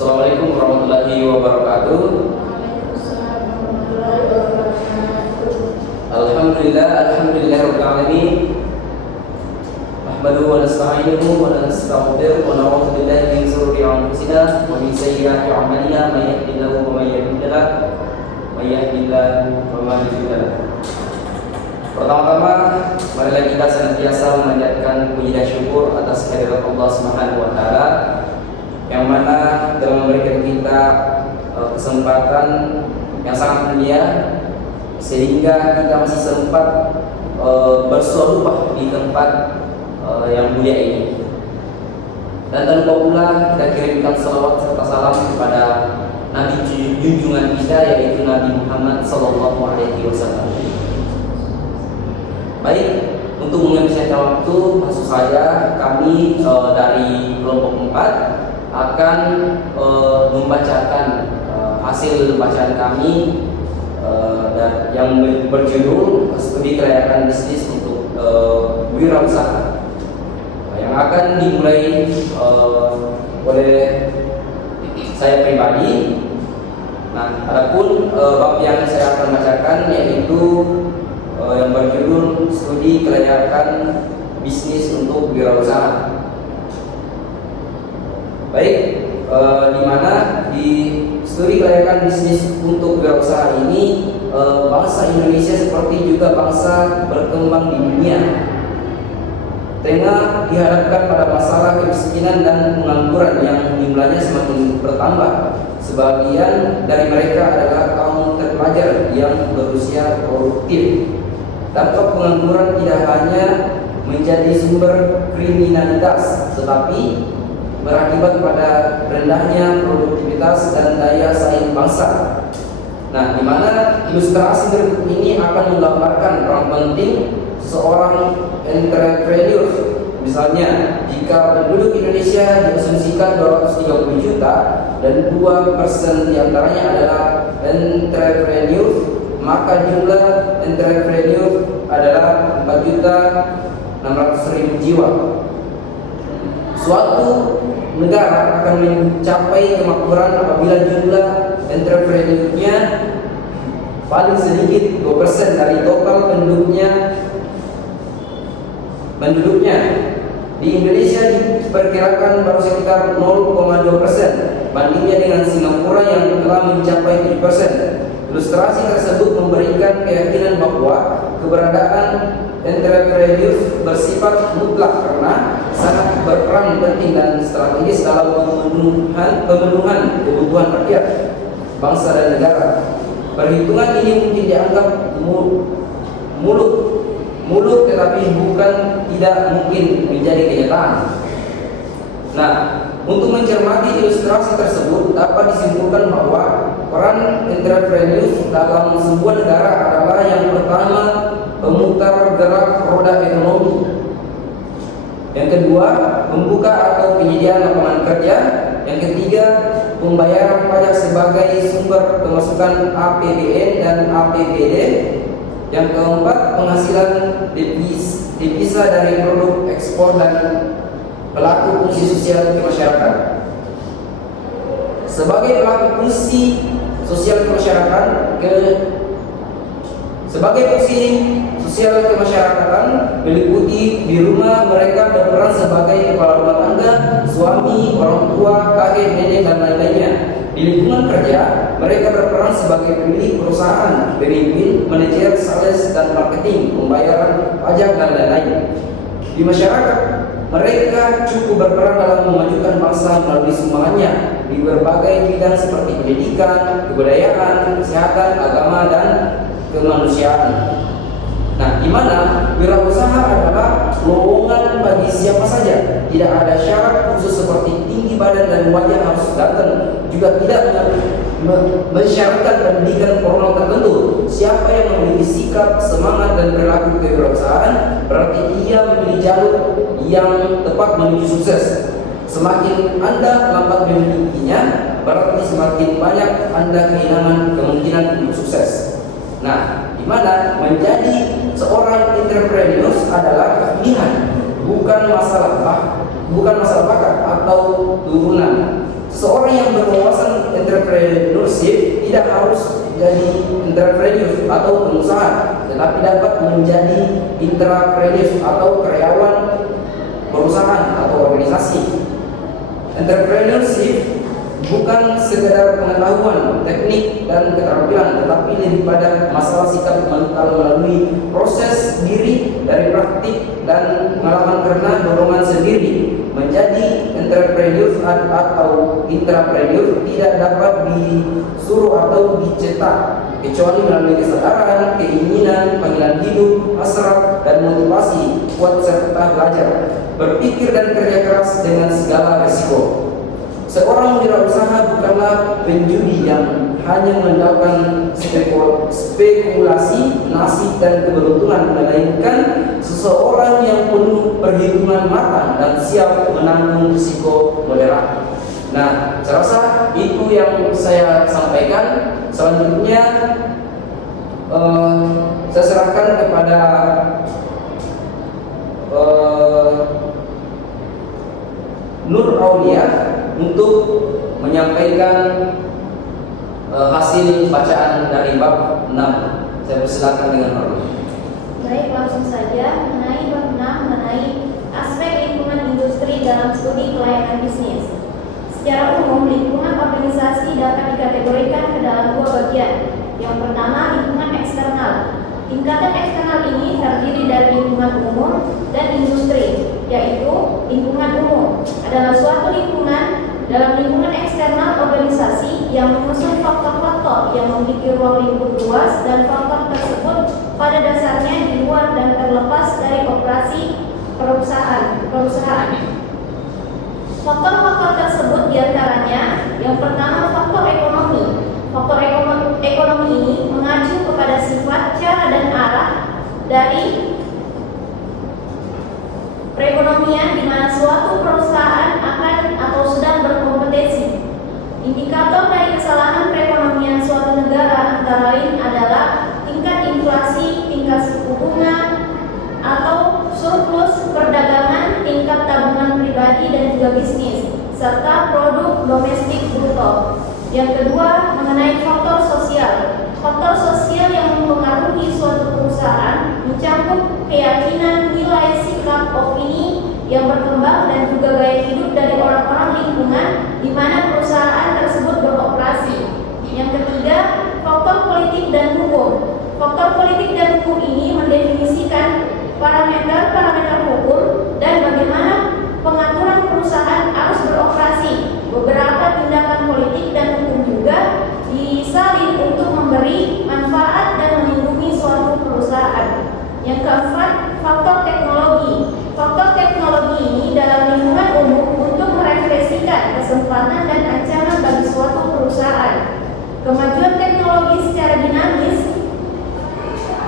Assalamualaikum warahmatullahi wabarakatuh. Alhamdulillahirabbil alamin. Nahmaduhu wa nasta'inuhu wa nastaghfiruh wa na'udzu billahi min shururi anfusina wa min sayyiati a'malina may yahdihillahu wa may yudlil may yahdihillahu wa may yudlil. Pertama-tama, marilah kita senantiasa memanjatkan puji dan syukur atas kehadirat Allah Subhanahu wa taala yang mana telah memberikan kita kesempatan yang sangat mulia sehingga kita masih sempat bersohbah di tempat yang mulia ini. Dan tak lupa pula kita kirimkan salawat serta salam kepada Nabi junjungan kita, yaitu Nabi Muhammad SAW. Baik, untuk menghabiskan waktu, maksud saya kami dari kelompok 4 akan membacakan hasil bacaan kami yang berjudul Studi Kelayakan Bisnis untuk Wirausaha, yang akan dimulai oleh saya pribadi. Nah, adapun bab yang saya akan bacakan yaitu yang berjudul Studi Kelayakan Bisnis untuk Wirausaha. Baik, di mana di studi kelayakan bisnis untuk wirausaha ini bangsa Indonesia seperti juga bangsa berkembang di dunia tengah dihadapkan pada masalah kemiskinan dan pengangguran yang jumlahnya semakin bertambah. Sebagian dari mereka adalah kaum terpelajar yang berusia produktif. Dampak pengangguran tidak hanya menjadi sumber kriminalitas, tetapi berakibat pada rendahnya produktivitas dan daya saing bangsa. Nah, di mana ilustrasi berikut ini akan menggambarkan peran penting seorang entrepreneur. Misalnya, jika penduduk Indonesia diasumsikan 230 juta dan 2% diantaranya adalah entrepreneur, maka jumlah entrepreneur adalah 4.600.000 jiwa. Suatu negara akan mencapai kemakmuran apabila jumlah entrepreneur-nya paling sedikit 2% dari total penduduknya. Di Indonesia diperkirakan baru sekitar 0,2%, bandingnya dengan Singapura yang telah mencapai 7%. Ilustrasi tersebut memberikan keyakinan bahwa keberadaan entrepreneur bersifat mutlak karena sangat berperan penting dan strategis dalam pemenuhan kebutuhan rakyat, bangsa dan negara. Perhitungan ini mungkin dianggap muluk, tetapi bukan tidak mungkin menjadi kenyataan. Nah, untuk mencermati ilustrasi tersebut dapat disimpulkan bahwa peran entrepreneur dalam sebuah negara adalah yang pertama pemutar gerak roda ekonomi, yang kedua membuka atau penyediaan lapangan kerja, yang ketiga pembayaran pajak sebagai sumber pemasukan APBN dan APBD, yang keempat penghasilan devisa dari produk ekspor dan pelaku fungsi sosial ke masyarakat. Sebagai pelaku fungsi sosial kemasyarakatan meliputi di rumah mereka berperan sebagai kepala rumah tangga, suami, orang tua, kakek, nenek dan lain-lainnya. Di lingkungan kerja mereka berperan sebagai pemilik perusahaan, pemimpin, manajer, sales dan marketing, pembayaran pajak dan lain-lain. Di masyarakat mereka cukup berperan dalam memajukan bangsa melalui sumbangannya di berbagai bidang seperti pendidikan, kebudayaan, kesehatan, agama dan kemanusiaan. Nah, di mana wirausaha adalah lowongan bagi siapa saja. Tidak ada syarat khusus seperti tinggi badan dan wajah harus ganteng. Juga tidak mensyaratkan pendidikan formal tertentu. Siapa yang memiliki sikap, semangat dan perilaku kewirausahaan berarti ia memilih jalur yang tepat menuju sukses. Semakin Anda lambat memilikinya, berarti semakin banyak Anda kehilangan kemungkinan untuk sukses. Nah, di mana menjadi seorang entrepreneur adalah pilihan, bukan masalah bakat atau turunan. Seseorang yang berwawasan entrepreneurship tidak harus jadi entrepreneur atau pengusaha, tetapi dapat menjadi intrapreneur atau karyawan perusahaan atau organisasi. Entrepreneurship bukan sekedar pengetahuan, teknik, dan keterampilan, tetapi lebih pada masalah sikap mental melalui proses diri dari praktik dan pengalaman karena dorongan sendiri. Menjadi entrepreneur atau intrapreneur tidak dapat disuruh atau dicetak, kecuali melalui kesadaran, keinginan, panggilan hidup, hasrat, dan motivasi kuat serta belajar, berpikir dan kerja keras dengan segala risiko. Seorang wirausaha bukanlah penjudi yang hanya mengandalkan spekulasi, nasib, dan keberuntungan, melainkan seseorang yang penuh perhitungan matang dan siap menanggung risiko moderat. Nah, saya rasa itu yang saya sampaikan. Selanjutnya saya serahkan kepada Nur Aulia untuk menyampaikan hasil bacaan dari bab 6. Saya persilakan dengan hormat. Baik, langsung saja mengenai bab 6 mengenai aspek lingkungan industri dalam studi kelayakan bisnis. Secara umum, lingkungan organisasi dapat dikategorikan ke dalam dua bagian. Yang pertama, lingkungan eksternal. Tingkatan eksternal ini terdiri dari lingkungan umum dan industri, yaitu lingkungan umum adalah suatu lingkungan dalam lingkungan eksternal organisasi yang mengusung faktor-faktor yang memiliki ruang lingkup luas, dan faktor tersebut pada dasarnya di luar dan terlepas dari operasi perusahaan. Faktor-faktor tersebut diantaranya yang pertama faktor ekonomi. Faktor ekonomi ini mengacu kepada sifat, cara, dan arah dari perekonomian di mana suatu perusahaan akan atau sedang berkompetisi. Indikator dari kesalahan perekonomian suatu negara antara lain adalah tingkat inflasi, tingkat suku bunga, atau surplus perdagangan, tingkat tabungan pribadi dan juga bisnis, serta produk domestik bruto. Yang kedua, mengenai faktor sosial. Faktor sosial yang mempengaruhi suatu perusahaan mencakup keyakinan, nilai, sikap, opini yang berkembang, dan juga gaya hidup dari orang-orang lingkungan di mana perusahaan tersebut beroperasi. Yang ketiga, faktor politik dan hukum. Faktor politik dan hukum ini mendefinisikan parameter hukum dan bagaimana pengaturan perusahaan harus beroperasi. Beberapa tindakan politik dan hukum juga disalin untuk memberi manfaat dan melindungi suatu perusahaan. Yang keempat, faktor teknologi. Faktor teknologi ini dalam lingkungan umum untuk merefleksikan kesempatan dan ancaman bagi suatu perusahaan. Kemajuan teknologi secara dinamis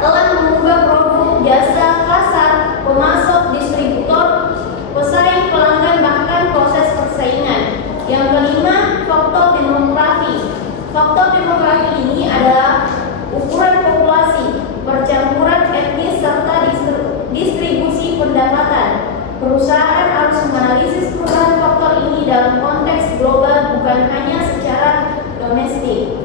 telah mengubah produk, jasa, pasar, pemasok, distributor, pesaing, pelanggan, bahkan proses persaingan. Yang kelima, faktor demografi. Faktor demografi ini adalah ukuran populasi, percampuran etnis, serta distribusi pendapatan. Perusahaan harus menganalisis perubahan faktor ini dalam konteks global, bukan hanya secara domestik.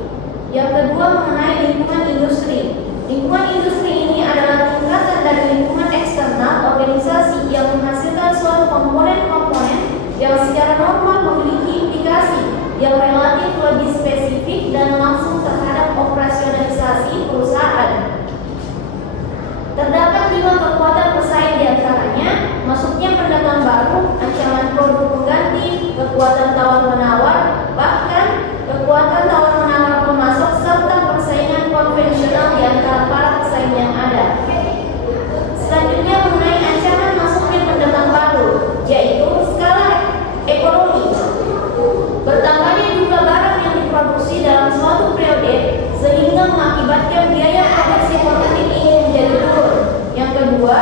Yang kedua, mengenai lingkungan industri. Lingkungan industri ini adalah tingkatan dari lingkungan eksternal organisasi yang menghasilkan suatu komponen-komponen yang secara normal memiliki implikasi yang relatif lebih spesifik dan langsung terhadap operasionalisasi perusahaan. Terdapat 5 kekuatan pesaing diantaranya: masuknya pendatang baru, ancaman produk pengganti, kekuatan tawar-menawar, bahkan kekuatan tawar-menawar pemasok, serta persaingan konvensional di antara para pesaing yang ada. Selanjutnya, mengenai ancaman masuknya pendatang baru, yaitu skala ekonomi. Bertambahnya jumlah barang yang diproduksi dalam suatu periode sehingga mengakibatkan biaya produksi produktif ini menjadi turun. Yang kedua,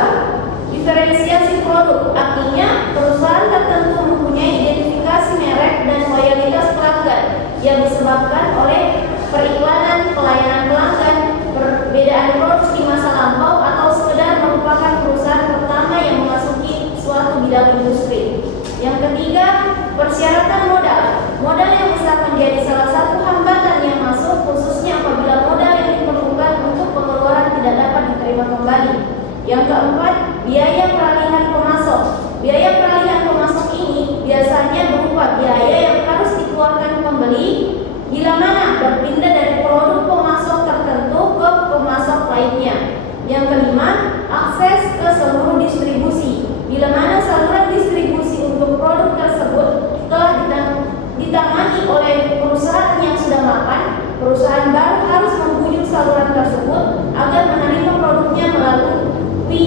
diferensiasi produk, artinya perusahaan tertentu mempunyai identifikasi merek dan loyalitas pelanggan yang disebabkan oleh periklanan, pelayanan pelanggan, perbedaan produk di masa lampau, atau sekedar merupakan perusahaan pertama yang memasuki suatu bidang industri. Yang ketiga, persyaratan modal. Modal Yang keempat, biaya peralihan pemasok. Biaya peralihan pemasok ini biasanya berupa biaya yang harus dikeluarkan pembeli bila mana berpindah dari produk pemasok tertentu ke pemasok lainnya. Yang kelima, akses ke seluruh distribusi. Bila mana saluran distribusi untuk produk tersebut telah ditangani oleh perusahaan yang sudah mapan, perusahaan baru harus membujuk saluran tersebut agar menerima produknya melalui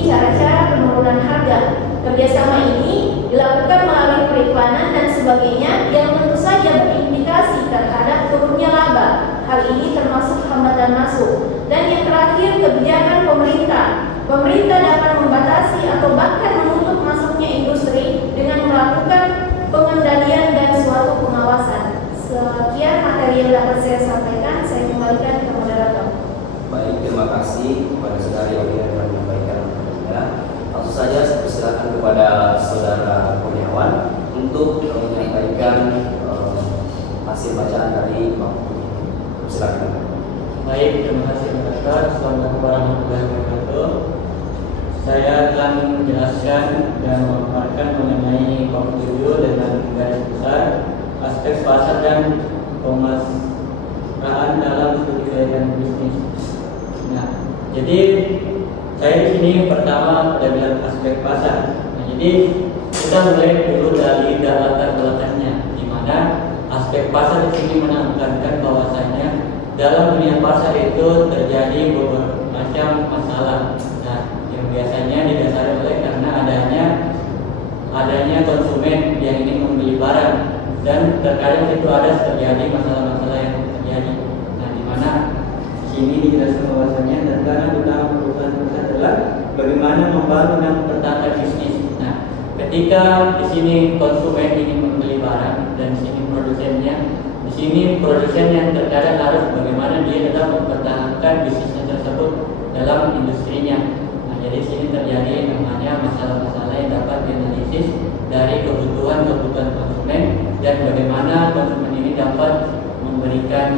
cara-cara penurunan harga. Kerjasama ini dilakukan melalui periklanan dan sebagainya yang tentu saja berimplikasi terhadap turunnya laba. Hal ini termasuk hambatan masuk. Dan yang terakhir, kebijakan pemerintah. Pemerintah dapat membatasi atau bahkan menutup masuknya industri dengan melakukan pengendalian dan suatu pengawasan. Sekian materi yang dapat saya sampaikan. Saya kembalikan ke moderator. Baik, terima kasih kepada saudari Aulia yang telah menyampaikan materinya. Langsung saja saya persilakan kepada saudara Kurniawan untuk menyampaikan hasil bacaan dari Bang. Silakan. Baik, terima kasih moderator. Assalamualaikum warahmatullahi wabarakatuh. Saya telah menjelaskan dan memaparkan mengenai bab 7 dengan garis besar aspek pasar dan pemasaran dalam studi kaitan bisnis. Nah, jadi saya di sini pertama pada bilang aspek pasar. Nah, jadi kita mulai dulu dari latar belakangnya, di mana aspek pasar di sini menekankan bahwasanya dalam dunia pasar itu terjadi beberapa macam masalah. Nah, yang biasanya didasari oleh karena adanya konsumen yang ingin membeli barang, dan terkadang itu ada terjadi masalah-masalah yang terjadi. Nah, di mana di sini dijelaskan bahwasanya tantangan utama perusahaan adalah bagaimana membangun dan mempertahankan bisnis. Nah, ketika di sini konsumen ingin membeli barang dan di sini produsennya, di sini produsen yang terkadang harus bagaimana dia tetap mempertahankan bisnisnya tersebut dalam industrinya. Nah, jadi di sini terjadi namanya masalah-masalah yang dapat dianalisis dari kebutuhan konsumen dan bagaimana konsumen ini dapat memberikan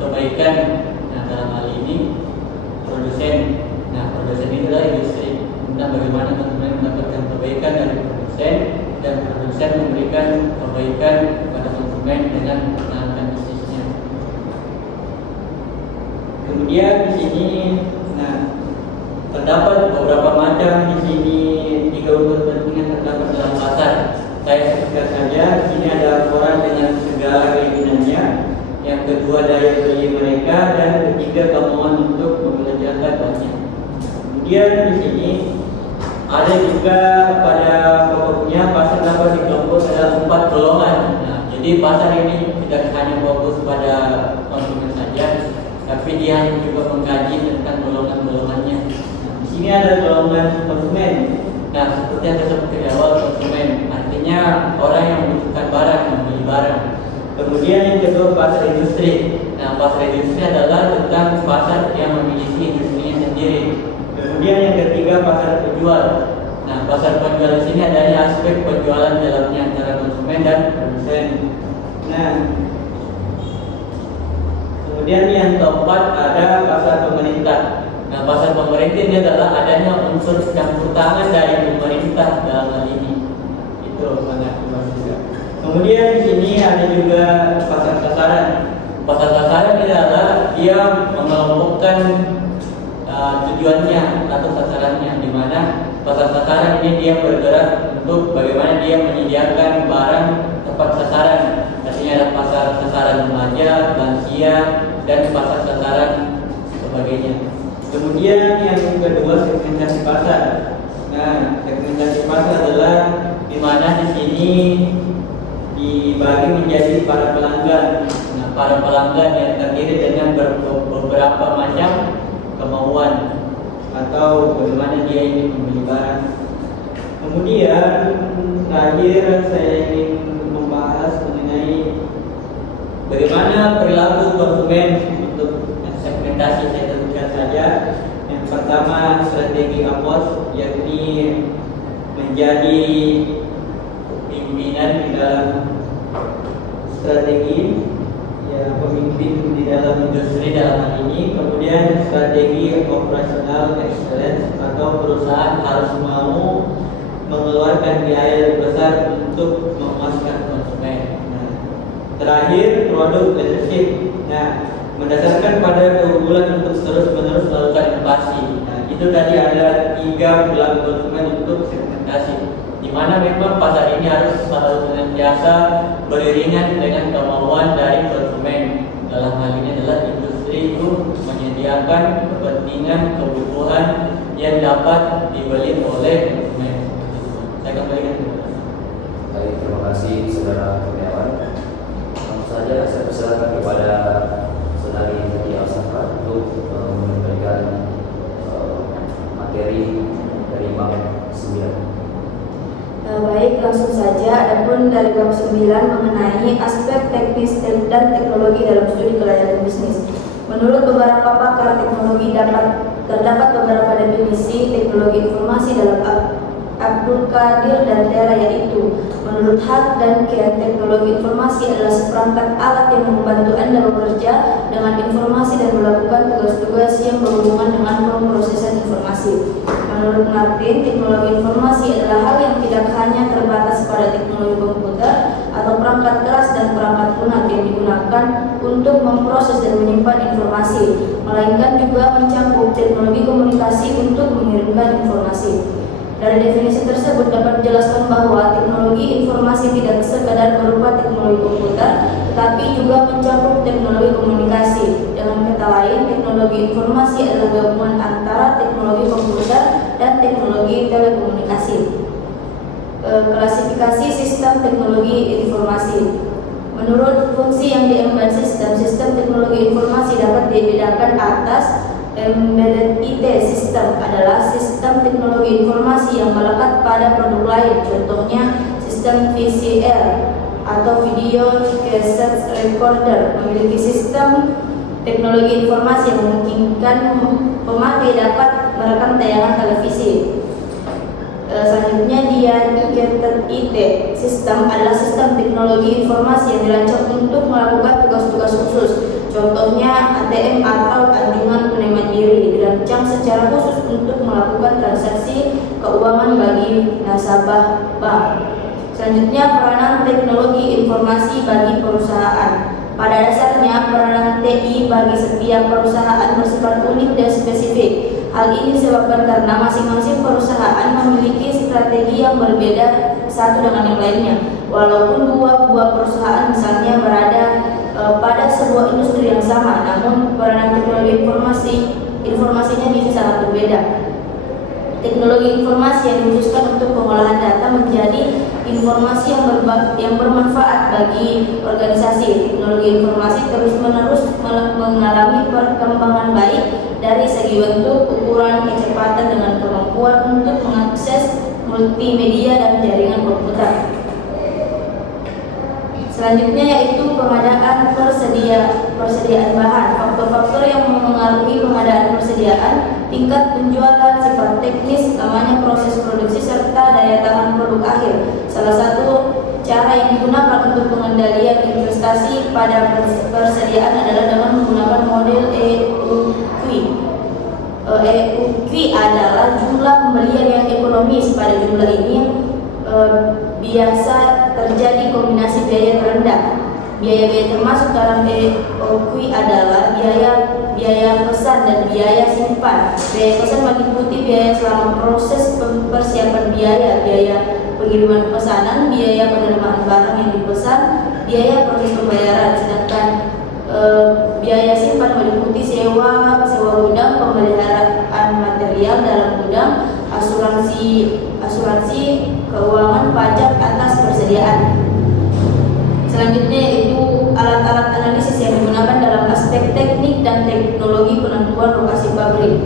kebaikan. Nah, dalam hal ini produsen. Nah, produsen itu adalah industri. Tentang bagaimana konsumen mendapatkan kebaikan dari produsen dan produsen memberikan kebaikan kepada konsumen dengan mempertahankan bisnisnya. Kemudian di sini, nah, terdapat beberapa macam di sini 3 unsur penting yang terdapat dalam pasar. Saya sebutkan saja. Di sini ada orang dengan segala keinginannya, yang kedua daya beli mereka, dan ketiga kemauan untuk membelanjakan uangnya. Kemudian di sini ada juga pada pokoknya pasar dapat dikelompokkan dalam 4 golongan. Nah, jadi pasar ini tidak hanya fokus pada konsumen saja, tapi dia juga mengkaji tentang golongan-golongannya. Nah, di sini ada golongan konsumen. Nah, seperti yang saya sebutkan di awal, konsumen artinya orang yang membutuhkan barang, membeli barang. Kemudian yang kedua pasar industri. Nah, pasar industri adalah tentang pasar yang memiliki industrinya sendiri. Kemudian yang ketiga pasar penjual. Nah, pasar penjual di sini adanya aspek penjualan dalamnya antara konsumen dan produsen. Nah, kemudian yang keempat ada pasar pemerintah. Nah, pasar pemerintah ini adalah adanya unsur campur tangan dari pemerintah dalam hal ini. Itu sangat luas juga. Kemudian di sini ada juga pasar sasaran. Pasar sasaran ini adalah dia mengelompokkan tujuannya atau sasarannya, di mana pasar sasaran ini dia bergerak untuk bagaimana dia menyediakan barang tepat sasaran. Artinya ada pasar sasaran remaja, lansia, dan pasar sasaran sebagainya. Kemudian yang kedua segmentasi pasar. Nah, segmentasi pasar adalah di mana di sini dibagi menjadi para pelanggan. Nah, para pelanggan yang terdiri dengan beberapa macam kemauan atau bagaimana dia ingin membeli barang. Kemudian terakhir saya ingin membahas mengenai bagaimana perilaku konsumen untuk segmentasi. Saya sebutkan saja. Yang pertama strategi APOS, yakni menjadi pimpinan di dalam strategi, ya, pemimpin di dalam industri dalam hal ini. Kemudian strategi operasional excellence atau perusahaan harus mau mengeluarkan biaya yang besar untuk memuaskan konsumen. Nah, terakhir produk leadership. Nah, mendasarkan pada keunggulan untuk terus-menerus melakukan inovasi. Nah, itu tadi ada 3 pilar konsumen untuk segmentasi, di mana memang pasar ini harus selalu senantiasa beriringan dengan kemauan dari konsumen. Dalam hal ini adalah industri itu menyediakan kepentingan kebutuhan yang dapat dibeli oleh konsumen. Saya kembalikan. Baik, terima kasih saudara Kurniawan. Langsung saja saya persilakan kepada saudari Zaki Al-Safra untuk memberikan materi dari bab 9. Baik, langsung saja. Adapun dari bab 9 mengenai aspek teknis dan teknologi dalam studi kelayakan bisnis. Menurut beberapa pakar teknologi terdapat beberapa definisi teknologi informasi dalam Abdul Qadir dan Tera, yaitu menurut Hart dan Ken, teknologi informasi adalah seperangkat alat yang membantu Anda bekerja dengan informasi dan melakukan tugas-tugas yang berhubungan dengan pemrosesan informasi. Menurut Martin, teknologi informasi adalah hal yang tidak hanya terbatas pada teknologi komputer atau perangkat keras dan perangkat lunak yang digunakan untuk memproses dan menyimpan informasi, melainkan juga mencakup teknologi komunikasi untuk mengirimkan informasi. Dari definisi tersebut dapat dijelaskan bahwa teknologi informasi tidak sekadar berupa teknologi komputer, tetapi juga mencakup teknologi komunikasi. Dengan kata lain, teknologi informasi adalah gabungan antara teknologi komputer dan teknologi telekomunikasi. Klasifikasi sistem teknologi informasi. Menurut fungsi yang diemban sistem teknologi informasi dapat dibedakan atas. Embedded IT System adalah sistem teknologi informasi yang melekat pada produk lain. Contohnya sistem VCR atau Video Cassette Recorder memiliki sistem teknologi informasi yang memungkinkan pemakai dapat merekam tayangan televisi. Selanjutnya Dedicated IT System adalah sistem teknologi informasi yang dirancang untuk melakukan tugas-tugas khusus. Contohnya ATM atau anjungan tunai mandiri dirancang secara khusus untuk melakukan transaksi keuangan bagi nasabah bank. Selanjutnya peranan teknologi informasi bagi perusahaan. Pada dasarnya peranan TI bagi setiap perusahaan bersifat unik dan spesifik. Hal ini disebabkan karena masing-masing perusahaan memiliki strategi yang berbeda satu dengan yang lainnya. Walaupun dua buah perusahaan misalnya berada pada sebuah industri yang sama, namun peranan teknologi informasinya bisa sangat berbeda. Teknologi informasi yang dikhususkan untuk pengolahan data menjadi informasi yang bermanfaat bagi organisasi. Teknologi informasi terus-menerus mengalami perkembangan baik dari segi bentuk, ukuran, kecepatan, dengan kemampuan untuk mengakses multimedia dan jaringan komputer. Selanjutnya yaitu pengadaan persediaan bahan. Faktor-faktor yang memengaruhi pengadaan persediaan, tingkat penjualan, sifat teknis, lamanya proses produksi, serta daya tahan produk akhir. Salah satu cara yang digunakan untuk pengendalian investasi pada persediaan adalah dengan menggunakan model EUQ. EUQ adalah jumlah pembelian yang ekonomis. Pada jumlah ini biasa terjadi kombinasi biaya terendah. Biaya-biaya termasuk dalam EOQ adalah biaya pesan dan biaya simpan. Biaya pesan meliputi biaya selama proses persiapan biaya pengiriman pesanan, biaya penerimaan barang yang dipesan, biaya proses pembayaran. Sedangkan biaya simpan meliputi sewa gudang, pemeliharaan material dalam gudang, asuransi keuangan, pajak atas persediaan. Selanjutnya yaitu alat-alat analisis yang digunakan dalam aspek teknik dan teknologi penentuan lokasi pabrik.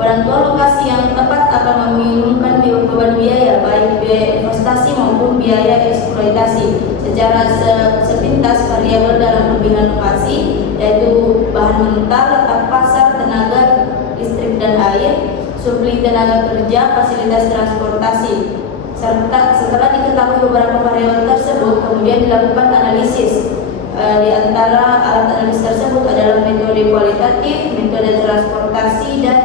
Penentuan lokasi yang tepat akan membingungkan beban biaya, baik biaya investasi maupun biaya eksploitasi. Secara sepintas variabel dalam pemilihan lokasi yaitu bahan mentah, letak pasar, tenaga listrik dan air, suplai tenaga kerja, fasilitas transportasi. Setelah diketahui beberapa variabel tersebut, kemudian dilakukan analisis Di antara alat analisis tersebut adalah metode kualitatif, metode transportasi, dan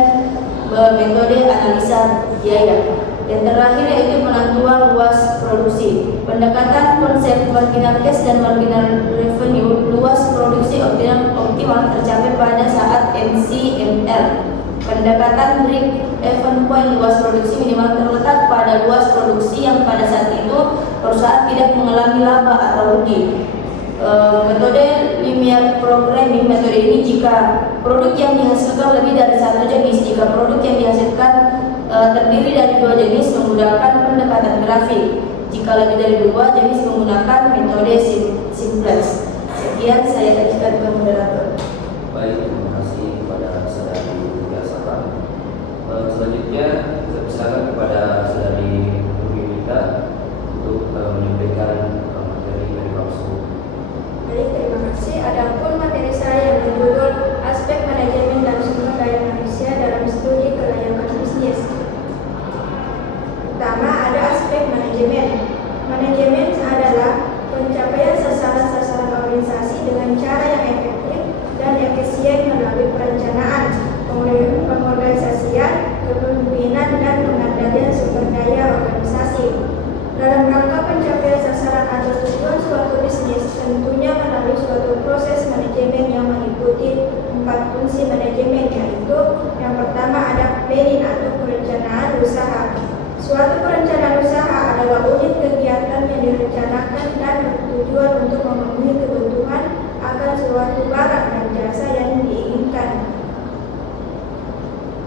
metode analisa biaya. Yang terakhir yaitu penentuan luas produksi. Pendekatan konsep marginal cash dan marginal revenue, luas produksi optimal tercapai pada saat MCMR. Pendekatan break-even point, luas produksi minimal terletak pada luas produksi yang pada saat itu perusahaan tidak mengalami laba atau rugi. Metode linear programming, metode ini jika produk yang dihasilkan lebih dari satu jenis, jika produk yang dihasilkan terdiri dari dua jenis menggunakan pendekatan grafik, jika lebih dari dua jenis menggunakan metode simplex. Sekian saya berikan ke moderator. Baik, terima kasih kepada saudari Biasara. Selanjutnya saya persilakan kepada saudari Rumita untuk menyampaikan materi dari maksud. Baik, terima kasih. Adapun materi saya yang berjudul Aspek Manajemen dan Sumber Daya Manusia dalam Studi Kelayakan Bisnis. Pertama, ada aspek manajemen. Manajemen adalah pencapaian sasaran-sasaran organisasi dengan cara yang efektif dan efisien melalui perencanaan, pengorganisasian, kepemimpinan, dan pengendalian sumber daya organisasi. Dalam rangka pencapaian sasaran atau tujuan suatu bisnis, tentunya melalui suatu proses manajemen yang meliputi 4 fungsi manajemen, yaitu yang pertama ada planning atau perencanaan usaha. Suatu perencanaan usaha adalah unit kegiatan yang direncanakan dan bertujuan untuk memenuhi kebutuhan akan suatu barang dan jasa yang diinginkan.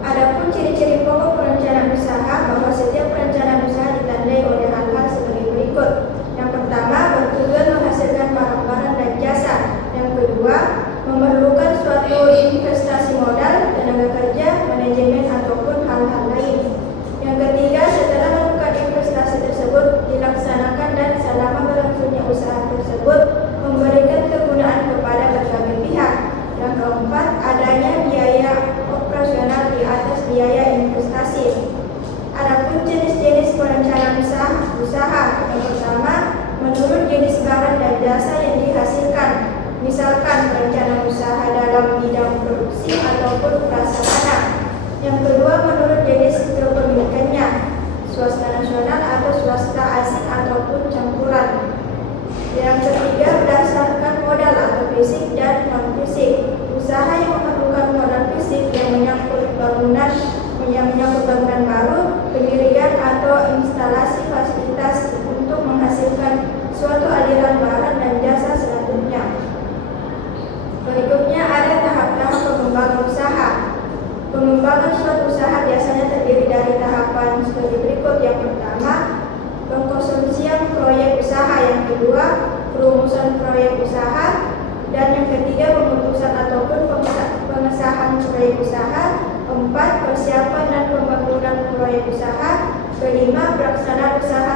Adapun ciri-ciri pokok perencanaan usaha, bahwa setiap perencanaan usaha ditandai oleh hal-hal sebagai berikut. Yang pertama, bertujuan menghasilkan barang-barang dan jasa. Yang kedua, memerlukan suatu investasi modal, tenaga kerja, manajemen, ataupun hal-hal lain. Yang ketiga, setelah melakukan investasi tersebut dilaksanakan dan selama berlangsungnya usaha tersebut memberikan kegunaan kepada berbagai pihak. Yang keempat, adanya biaya operasional di atas biaya investasi. Adapun jenis-jenis perencanaan usaha, yang pertama, menurut jenis barang dan jasa yang dihasilkan. Misalkan perencanaan usaha dalam bidang produksi ataupun prasarana. Yang kedua, menurut jenis kepemilikannya, swasta nasional atau swasta asing ataupun campuran. Yang ketiga, berdasarkan modal atau fisik dan non-fisik. Usaha yang memerlukan modal fisik yang menyangkut bangunan baru, pendirian atau instalasi fasilitas untuk menghasilkan suatu aliran barang dan jasa selanjutnya. Berikutnya ada tahap-tahap pengembangan usaha. Pengembangan suatu usaha biasanya terdiri dari tahapan sebagai berikut. Yang pertama, pengkonsumsian proyek usaha. Yang kedua, perumusan proyek usaha. Dan yang ketiga, pemutusan ataupun pengesahan proyek usaha. Empat, persiapan dan pembangunan proyek usaha. Kelima, pelaksanaan usaha,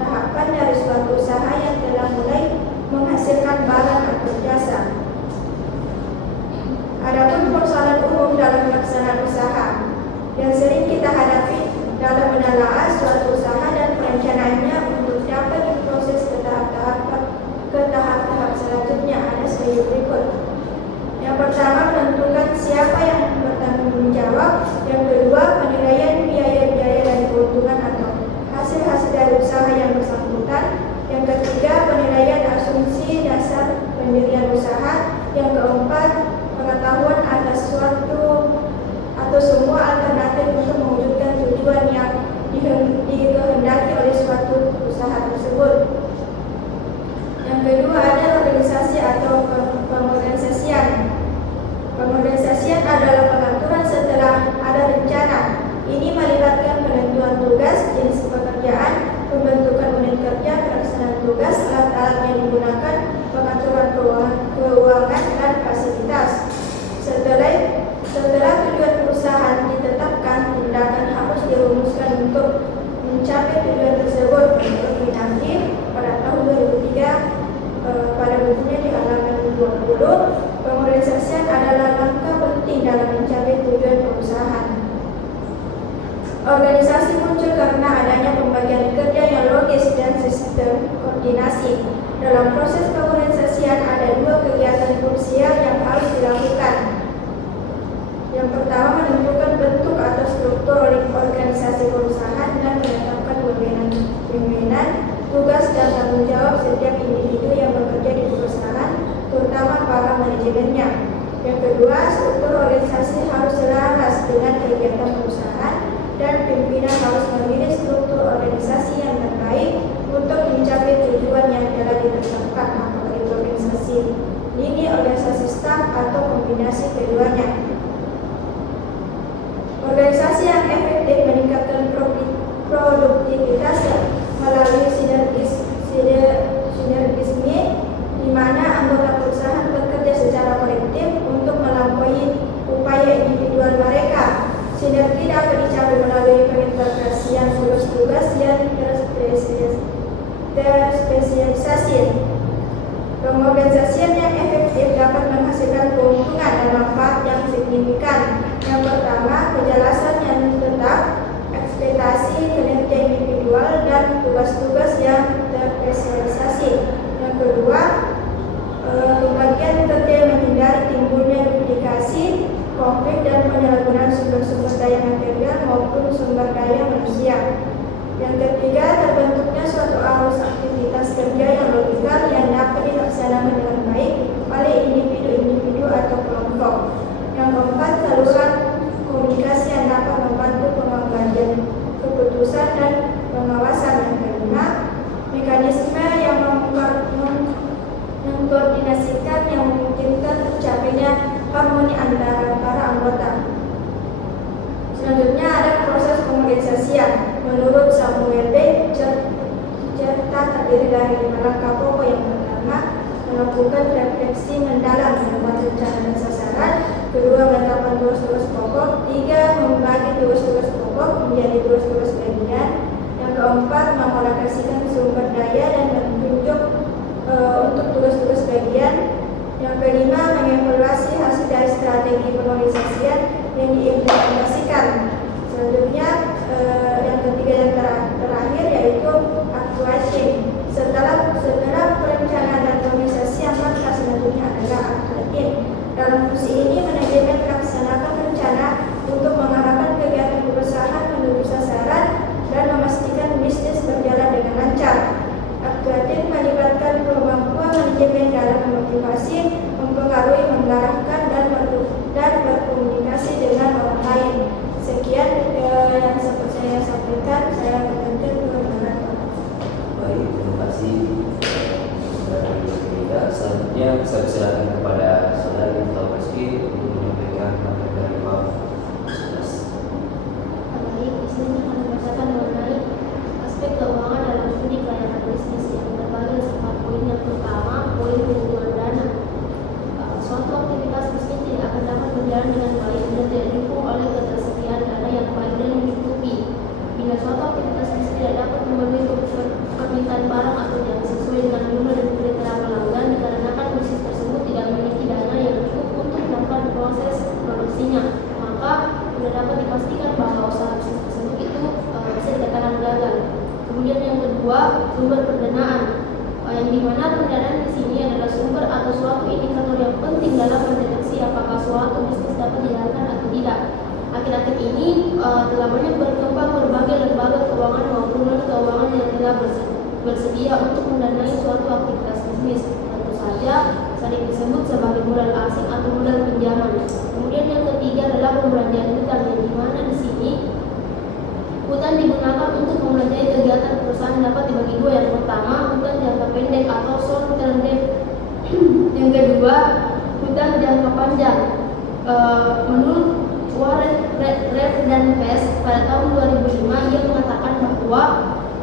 tahapan dari suatu usaha yang telah mulai menghasilkan barang atau jasa. Adapun persoalan umum dalam pelaksanaan usaha yang sering kita hadapi dalam menelaah suatu usaha dan perencanaannya untuk dapat diproses ke tahap-tahap selanjutnya ada sebagai berikut. Yang pertama, menentukan siapa yang bertanggung jawab. Yang kedua, penilaian biaya-biaya dan keuntungan atau hasil-hasil dari usaha yang bersangkutan. Yang ketiga, penilaian asumsi dasar pendirian usaha. Yang keempat, pengetahuan atas suatu atau semua alternatif untuk mewujudkan tujuan yang dikehendaki oleh suatu usaha tersebut. Yang kedua ada organisasi atau pengorganisasian. Pengorganisasian adalah pengaturan setelah ada rencana. Ini melibatkan penentuan tugas, jenis pekerjaan, pembentukan unit kerja, pelaksanaan tugas, alat-alat yang digunakan, pengaturan keuangan dan fasilitas. Setelah tujuan perusahaan ditetapkan, tindakan harus dirumuskan untuk mencapai tujuan tersebut. Menurut Minardi pada tahun 2003 pada bukunya di halaman 20, pengorganisasian adalah langkah penting dalam mencapai tujuan perusahaan. Organisasi muncul karena adanya pembagian kerja yang logis dan sistem koordinasi. Dalam proses pengorganisasian ada Pengorganisasian yang efektif dapat menghasilkan keuntungan dan manfaat yang signifikan. Yang pertama, kejelasan yang tetap, ekspektasi kinerja individual, dan tugas-tugas yang terspesialisasi. Yang kedua, pembagian kerja yang menghindari timbulnya duplikasi, konflik, dan penyalahgunaan sumber-sumber daya material maupun sumber daya manusia. Yang ketiga, terbentuknya suatu arus aktivitas kerja yang logikal yang dapat dilaksanakan dengan baik oleh individu-individu atau kelompok. Yang keempat, saluran komunikasi yang dapat membantu pengambilan keputusan dan pengawasan. Yang kelima, mekanisme yang mengkoordinasikan yang memungkinkan tercapainya harmoni antara para anggota. Selanjutnya ada proses pengorganisasian. Menurut Samuel B. Cerita terdiri dari 5 langkah pokok. Yang pertama, melakukan refleksi mendalam membuat rencana dan sasaran. Kedua, menetapkan tugas-tugas pokok. Tiga, membagi tugas-tugas pokok menjadi tugas-tugas bagian. Yang keempat, mengalokasikan sumber daya dan menunjuk untuk tugas-tugas bagian. Yang kelima, mengevaluasi hasil dari strategi pengorganisasian yang diimplementasikan. Selanjutnya, yang ketiga yang terakhir yaitu actuation. Setelah perencanaan dan organisasi, maka selanjutnya adalah actuating. Dalam fungsi ini, manajemen melaksanakan rencana untuk mengarahkan kegiatan perusahaan menuju sasaran dan memastikan bisnis berjalan dengan lancar. Actuating melibatkan kemampuan manajemen dalam memotivasi, mempengaruhi, mengarahkan, dan berkomunikasi dengan orang lain. Sekian yang sempat saya sampaikan. Saya melanjutkan ke rekan. Baik, terima kasih saudara Rita. Selanjutnya saya persilakan kepada saudara Rita Rizky untuk menyampaikan materi dari bab 11. Baik, di sini akan dibacakan mengenai aspek keuangan dalam studi kelayakan bisnis yang terbagi atas 4 poin. Yang pertama, poin hubungan dana. Suatu aktivitas bisnis tidak akan dapat berjalan dengan baik dan tidak didukung oleh ketersediaan dana yang baik dan mencukupi. Bila suatu aktivitas bisnis tidak dapat memenuhi permintaan barang atau yang sesuai dengan jumlah dan kriteria pelanggan, dikarenakan bisnis tersebut tidak memiliki dana yang cukup untuk melakukan proses produksinya, maka sudah dapat dipastikan bahwa usaha bisnis tersebut itu bisa dikatakan gagal. Kemudian yang kedua, sumber pendanaan, yang dimana pendanaan di sini adalah sumber atau suatu indikator yang penting dalam mendeteksi apakah suatu bisnis dapat dijalankan atau tidak. Akhir-akhir ini telah banyak berkembang berbagai lembaga keuangan maupun non keuangan yang telah bersedia untuk mendanai suatu aktivitas bisnis. Tentu saja sering disebut sebagai modal asing atau modal pinjaman. Kemudian yang ketiga adalah pembelanjaan hutang, yang dimana di sini hutang digunakan untuk membelanjai kegiatan perusahaan dapat dibagi dua. Yang pertama, hutang jangka pendek atau short term debt. Yang kedua, hutang jangka panjang. Menurut Warren Reff dan Fest pada tahun 2005, ia mengatakan bahwa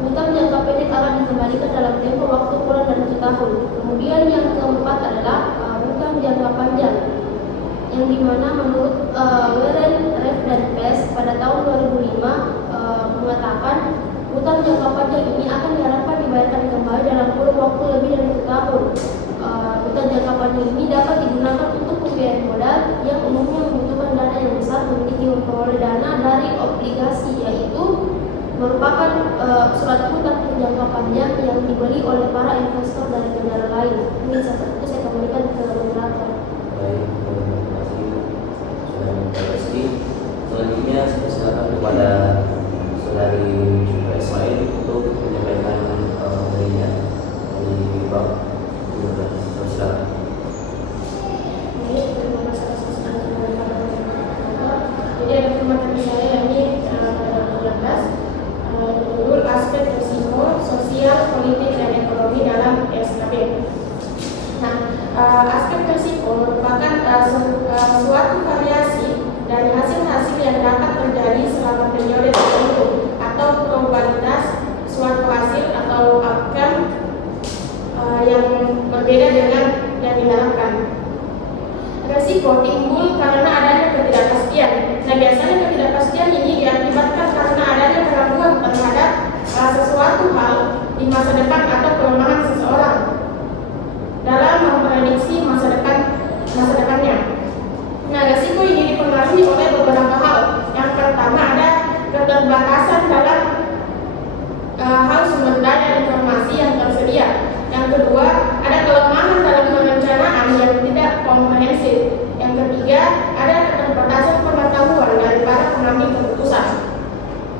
hutang jangka pendek akan dikembalikan dalam tempo waktu kurang dari 1 tahun. Kemudian yang keempat adalah hutang jangka panjang, yang dimana menurut Warren Reff dan Fest pada tahun 2005 mengatakan hutang jangka panjang ini akan diharapkan dibayarkan kembali dalam kurun waktu lebih dari 1 tahun. Hutang jangka panjang ini dapat digunakan untuk pembiayaan modal yang umumnya membutuhkan dana yang besar, memiliki memperoleh dana dari obligasi, yaitu merupakan surat hutang jangka panjang yang dibeli oleh para investor dari negara lain. Ini itu saya kembalikan ke moderator. Baik, terima kasih sudah menjelaskan. Selanjutnya saya silakan kepada saudari Jumlah Ismail untuk menyampaikan materinya dari bab 12. Silakan. Jadi ada materi saya ini pada 12 judul aspek risiko sosial, politik, dan ekonomi dalam SKB. Nah, aspek risiko merupakan suatu variasi dari hasil-hasil yang dapat terjadi selama periode tertentu atau probabilitas suatu hasil atau outcome yang berbeda dengan yang diharapkan. Risiko timbul karena adanya ketidakpastian. Nah, biasanya ketidakpastian ini diakibatkan karena adanya keraguan terhadap sesuatu hal di masa depan atau kelemahan seseorang dalam dipengaruhi oleh beberapa hal. Yang pertama ada keterbatasan dalam hal sumber daya informasi yang tersedia. Yang kedua ada kelemahan dalam perencanaan yang tidak komprehensif. Yang ketiga ada keterbatasan pengetahuan dari para pengambil keputusan.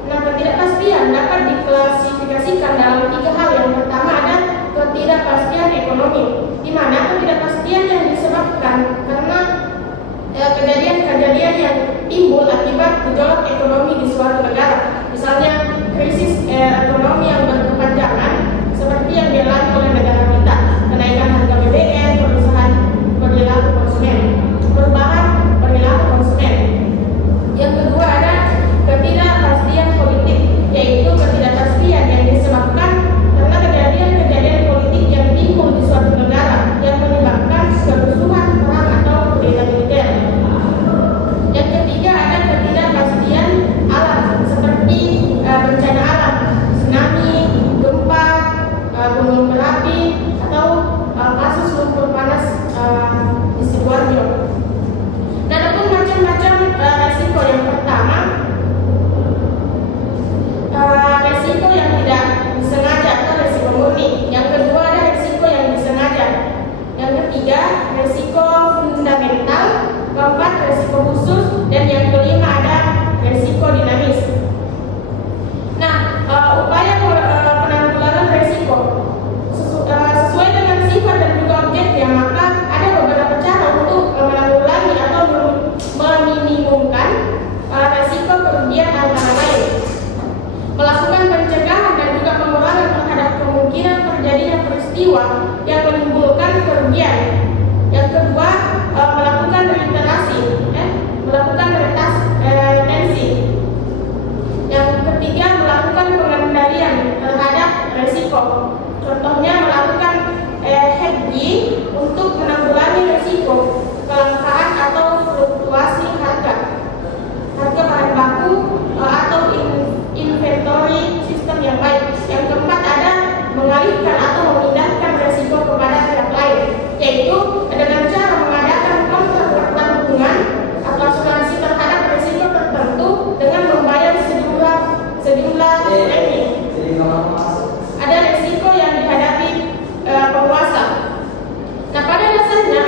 Nah, ketidakpastian dapat diklasifikasikan dalam 3 hal. Yang pertama ada ketidakpastian ekonomi, di mana ketidakpastian yang disebabkan karena kejadian-kejadian yang timbul akibat gejolak ekonomi di suatu negara. Misalnya krisis ekonomi yang berkepanjangan seperti yang dialami oleh negara kita, kenaikan harga BBM, perubahan perilaku konsumen. Yang kedua ada ketidakpastian politik, yaitu ketidakpastian yang disebabkan karena kejadian-kejadian politik yang timbul di suatu negara yang menyebabkan kerusuhan, perang atau kudeta militer. Yang ketiga ada ketidakpastian alam seperti bencana alam, tsunami, gempa, gunung berapi atau kasus lumpur panas di Sidoarjo. Nah, ada pun macam-macam resiko. Yang pertama resiko yang tidak disengaja atau resiko murni. Yang kedua ada resiko yang disengaja. Yang ketiga resiko fundamental. Keempat resiko khusus. Dan yang kelima ada resiko dinamis. Nah, upaya penanggulangan resiko sesuai dengan sifat dan juga objeknya, maka ada beberapa cara untuk menanggulangi atau meminimumkan resiko kerugian, antara lain melakukan pencegahan dan juga pengurangan terhadap kemungkinan terjadinya peristiwa yang menimbulkan kerugian. Yang kedua melakukan retensi. Yang ketiga melakukan pengendalian terhadap resiko. Contohnya melakukan hedging untuk menanggulangi resiko kelangkaan atau fluktuasi harga bahan baku atau inventory sistem yang baik. Yang keempat ada mengalihkan atau memindahkan resiko kepada pihak lain, yaitu dengan cara mengadakan kontrak pertanggungan atau asuransi terhadap resiko tertentu dengan membayar sejumlah premi. Ada resiko yang dihadapi penguasa. Nah, pada dasarnya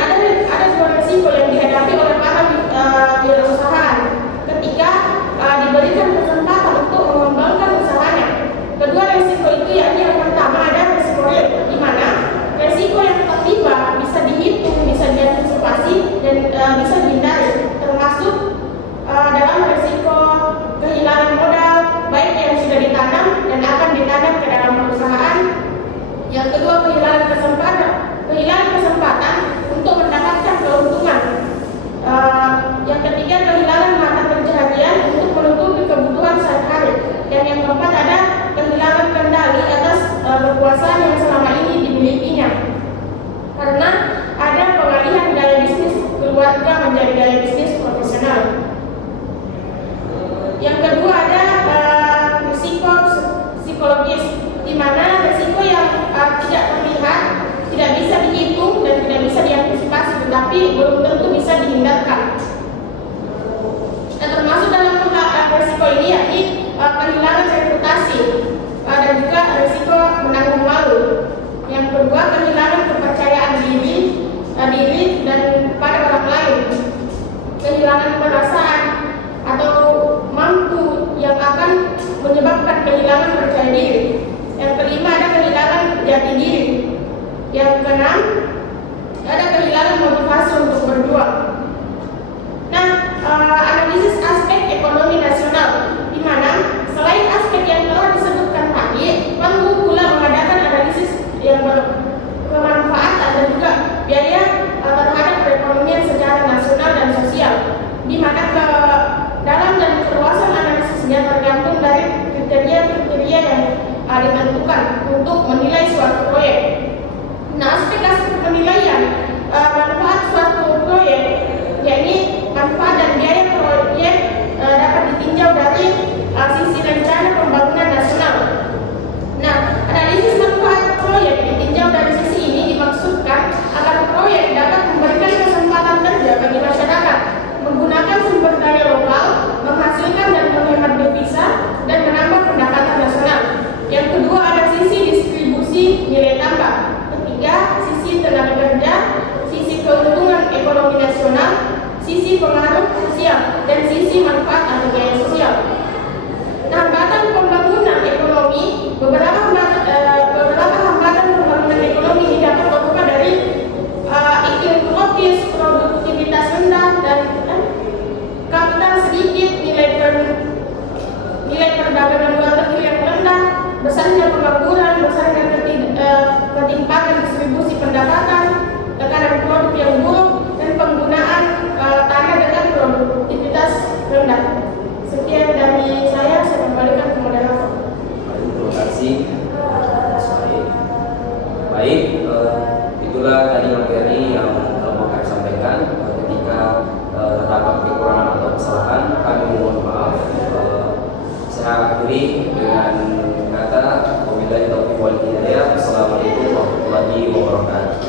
ada 2 resiko yang dihadapi oleh para wirausahaan ketika diberikan kesempatan untuk mengembangkan usahanya. Kedua resiko itu yakni yang pertama ada resiko real, di mana resiko yang tiba-tiba bisa dihitung, bisa diantisipasi dan bisa dihindari, termasuk dalam resiko kehilangan modal baik yang sudah ditanam dan akan ditanam ke dalam perusahaan. Yang kedua kehilangan kesempatan untuk mendapatkan keuntungan. Yang ketiga kehilangan mata pencaharian untuk menutupi kebutuhan sehari-hari. Dan yang keempat ada kehilangan kendali atas kekuasaan yang selama ini dimilikinya, karena ada pengalihan gaya bisnis keluarga menjadi gaya bisnis profesional. Yang kedua ada risiko psikologis, di mana risiko yang tidak terlihat, tidak bisa dihitung dan tidak bisa diantisipasi, tetapi belum tentu bisa dihindarkan. Dan termasuk dalam risiko ini yakni kehilangan reputasi dan juga risiko menanggung malu. Yang kedua kehilangan kepercayaan diri dan pada orang lain, kehilangan perasaan atau mampu yang akan menyebabkan kehilangan percaya diri. Yang kelima ada kehilangan jati diri. Yang keenam ada kehilangan motivasi untuk berjuang. Nah, analisis aspek ekonomi nasional, di mana selain aspek yang telah disebutkan tadi, perlu pula mengadakan analisis yang berkemanfaatan dan juga biaya terhadap perekonomian secara nasional dan sosial, di mana dalam dan keluasan analisisnya tergantung dari kriteria yang ditentukan untuk menilai suatu proyek. Nah, aspek-aspek penilaian manfaat suatu proyek, yakni manfaat dan biaya proyek dapat ditinjau dari sisi rencana pembangunan nasional. Nah, analisis manfaat proyek ditinjau dari sisi ini dimaksudkan agar proyek dapat memberikan kesempatan kerja bagi masyarakat, menggunakan sumber daya keuntungan ekonomi nasional, sisi pengaruh sosial, dan sisi manfaat atau gaya sosial. Nah, hambatan pembangunan ekonomi, beberapa hambatan pembangunan ekonomi didapat berupa dari iklim tropis, produktivitas rendah, dan kapital sedikit, nilai perdagangan luar negeri yang rendah, besarnya pengangguran, besarnya ketimpangan distribusi pendapatan, tekanan produk yang buruk, dan penggunaan tanah dengan produktivitas rendah. Sekian dari saya kembalikan ke moderator. Baik, terima kasih. Baik, itulah tadi materi yang mau kami sampaikan. Ketika terdapat kekurangan atau kesalahan, kami mohon maaf. Saya akhiri dengan kata wabillahi taufiq wal hidayah. Assalamualaikum warahmatullahi wabarakatuh.